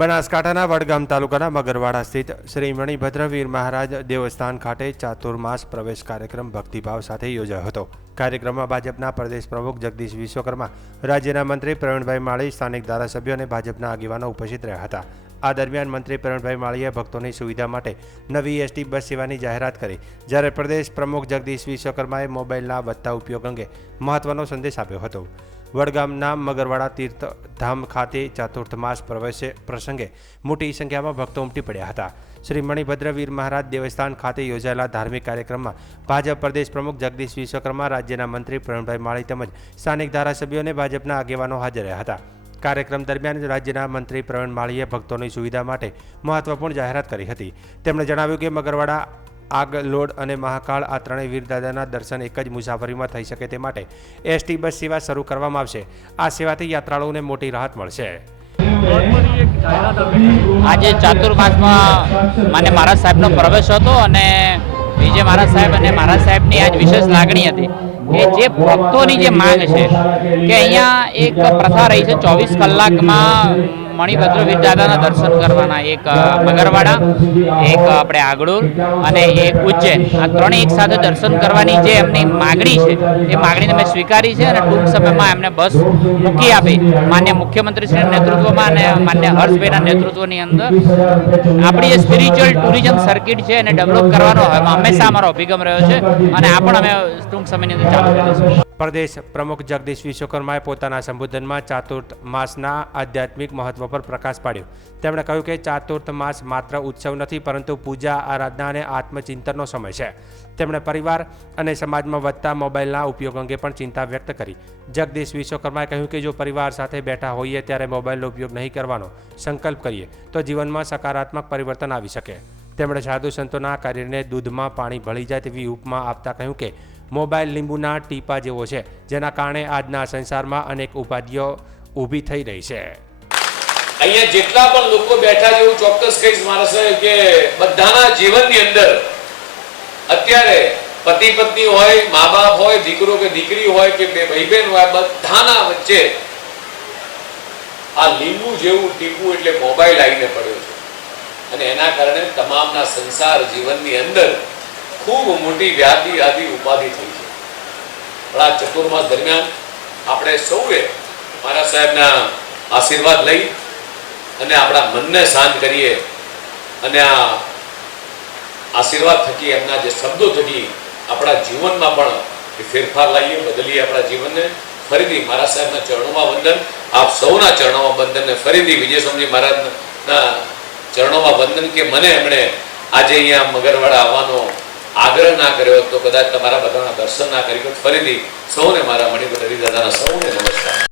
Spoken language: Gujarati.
બનાસકાંઠાના વડગામ તાલુકાના મગરવાડા સ્થિત શ્રી મણિભદ્રવીર મહારાજ દેવસ્થાન ખાતે ચાતુર્માસ પ્રવેશ કાર્યક્રમ ભક્તિભાવ સાથે યોજાયો હતો। કાર્યક્રમમાં ભાજપના પ્રદેશ પ્રમુખ જગદીશ વિશ્વકર્મા, રાજ્યના મંત્રી પ્રવીણભાઈ માળી, સ્થાનિક ધારાસભ્યો અને ભાજપના આગેવાનો ઉપસ્થિત રહ્યા હતા। આ દરમિયાન મંત્રી પ્રવીણભાઈ માળીએ ભક્તોની સુવિધા માટે નવી એસટી બસ સેવાની જાહેરાત કરી, જ્યારે પ્રદેશ પ્રમુખ જગદીશ વિશ્વકર્માએ મોબાઈલના વધતા ઉપયોગ અંગે મહત્વનો સંદેશ આપ્યો હતો। વડગામના મગરવાડા તીર્થધામ ખાતે ચતુર્થ માસ પ્રસંગે મોટી સંખ્યામાં ભક્તો ઉમટી પડ્યા હતા। શ્રી મણિભદ્રવીર મહારાજ દેવસ્થાન ખાતે યોજાયેલા ધાર્મિક કાર્યક્રમમાં ભાજપ પ્રદેશ પ્રમુખ જગદીશ વિશ્વકર્મા, રાજ્યના મંત્રી પ્રવીણભાઈ માળી તેમજ સ્થાનિક ધારાસભ્યો અને ભાજપના આગેવાનો હાજર રહ્યા હતા। કાર્યક્રમ દરમિયાન રાજ્યના મંત્રી પ્રવીણ માળીએ ભક્તોની સુવિધા માટે મહત્વપૂર્ણ જાહેરાત કરી હતી। તેમણે જણાવ્યું કે મગરવાડા, આગલોડ અને મહાકાળ આ ત્રણેય વીરદાદાના દર્શન એક જ મુસાફરીમાં થઈ શકે તે માટે એસટી બસ સેવા શરૂ કરવામાં આવશે। આ સેવાથી યાત્રાળુઓને મોટી રાહત મળશે। આજે ચાતુર્માસમાં માન્ય મહારાજ સાહેબનો પ્રવેશ હતો અને વિજય મહારાજ સાહેબ અને મહારાજ સાહેબની આજ વિશેષ લાગણી હતી કે જે ભક્તોની જે માંગ છે કે અહીંયા એક પ્રથા રહી છે 24 કલાકમાં મણિભદ્રવીર દાદાના દર્શન કરવાના, એક મગરવાડા, એક આપણે આગળૂર અને એક ઉજ્જૈન, આ ત્રણેય એક સાથે દર્શન કરવાની જે એમની માગણી છે એ માગણીને મેં સ્વીકારી છે અને ટૂંક સમયમાં એમને બસ મૂકી આપી માન્ય મુખ્યમંત્રીશ્રીના નેતૃત્વમાં અને માન્ય હર્ષભાઈના નેતૃત્વની અંદર આપણી જે સ્પિરિચ્યુઅલ ટુરિઝમ સર્કિટ છે એને ડેવલપ કરવાનો હંમેશા અમારો અભિગમ રહ્યો છે અને આ પણ અમે ટૂંક સમયની અંદર ચાલુ કરીશું। પ્રદેશ પ્રમુખ જગદીશ વિશ્વકર્માએ પોતાના સંબોધનમાં ચાતુર્થ માસના આધ્યાત્મિક મહત્વ પર પ્રકાશ પાડ્યો। તેમણે કહ્યું કે ચાતુર્થ માસ માત્ર ઉત્સવ નથી, પરંતુ પૂજા, આરાધના અને આત્મચિંતનનો સમય છે। તેમણે પરિવાર અને સમાજમાં વધતા મોબાઈલના ઉપયોગ અંગે પણ ચિંતા વ્યક્ત કરી। જગદીશ વિશ્વકર્માએ કહ્યું કે જો પરિવાર સાથે બેઠા હોઈએ ત્યારે મોબાઈલનો ઉપયોગ નહીં કરવાનો સંકલ્પ કરીએ તો જીવનમાં સકારાત્મક પરિવર્તન આવી શકે। તેમણે સાધુ સંતોના કાર્યને દૂધમાં પાણી ભળી જાય તેવી ઉપમા આપતા કહ્યું કે મોબાઈલ લીંબુના ટીપા જેવો છે, જેના કારણે આજના સંસારમાં અનેક ઉપાધિઓ ઊભી થઈ રહી છે। અહીંયા જેટલા પણ લોકો બેઠા છે, હું ચોક્કસ કહીશ મારા સાહેબ કે બધાના જીવનની અંદર અત્યારે પતિ પત્ની હોય, મા બાપ હોય, દીકરો કે દીકરી હોય કે બે ભાઈ બહેન હોય, બધાના વચ્ચે આ લીંબુ જેવું ટીપું એટલે મોબાઈલ આવીને પડ્યો છે અને એના કારણે તમામના સંસાર જીવનની અંદર ખૂબ મોટી વ્યાધિ આદિ ઉપાધિ થઈ છે। પણ આ ચતુર્માસ દરમિયાન આપણે સૌએ મારા સાહેબના આશીર્વાદ લઈ અને આપણા મનને શાંત કરીએ અને આ આશીર્વાદ થકી, એમના જે શબ્દો થકી આપણા જીવનમાં પણ ફેરફાર લાવીએ, બદલીએ આપણા જીવનને। ફરીથી મારા સાહેબના ચરણોમાં વંદન, આપ સૌના ચરણોમાં વંદન ને ફરીથી વિજય સ્વામી મહારાજના ચરણોમાં વંદન કે મને એમણે આજે અહીંયા મગરવાડા આવવાનો આગ્રહ ના કર્યો તો કદાચ તમારા બધાના દર્શન ના કરી હોત। ફરીથી સૌને મારા મણિભદ્રવીર દાદાના સૌને નમસ્કાર।